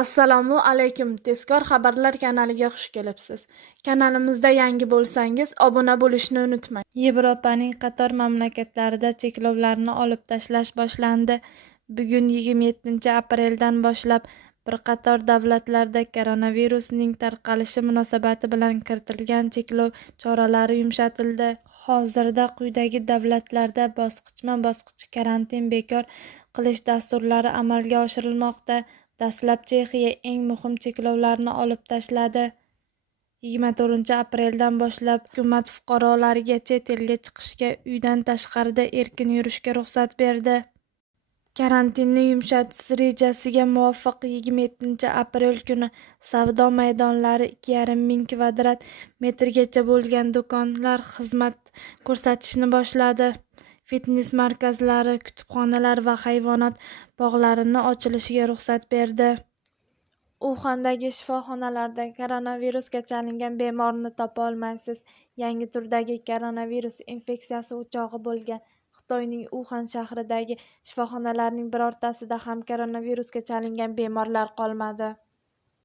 Assalomu alaykum. Tezkor xabarlar kanaliga xush kelibsiz. Kanalimizda yangi bo'lsangiz, obuna bo'lishni unutmang. Yevropaning qator mamlakatlarida cheklovlarni olib tashlash boshlandi. Bugun 27-apreldan boshlab bir qator davlatlarda koronavirusning tarqalishi munosabati bilan kiritilgan cheklov choralari yumshatildi. Hozirda quyidagi davlatlarda bosqichma-bosqich karantin bekor qilish dasturlari amalga oshirilmoqda. Dastlab Chexiya eng muhim cheklovlarni olib tashladi. 24-apreldan boshlab hukumat fuqarolariga chet elga chiqishga, uydan tashqarida erkin yurishga ruxsat berdi. Karantinni yumshatish rejasiga muvofiq 27-aprel kuni savdo maydonlari 2,5 ming kvadrat metrgacha bo'lgan do'konlar xizmat ko'rsatishni boshladi. Fitnes markazlari, kutubxonalar va hayvonot bog'larini ochilishiga ruxsat berdi. Uxandagi shifoxonalarda koronavirusga chalingan bemorni topa olmaysiz. Yangi turdagi koronavirus infeksiyasi o'chog'i bo'lgan Xitoyning Uxan shahridagi shifoxonalarning birortasida ham koronavirusga chalingan bemorlar qolmadi.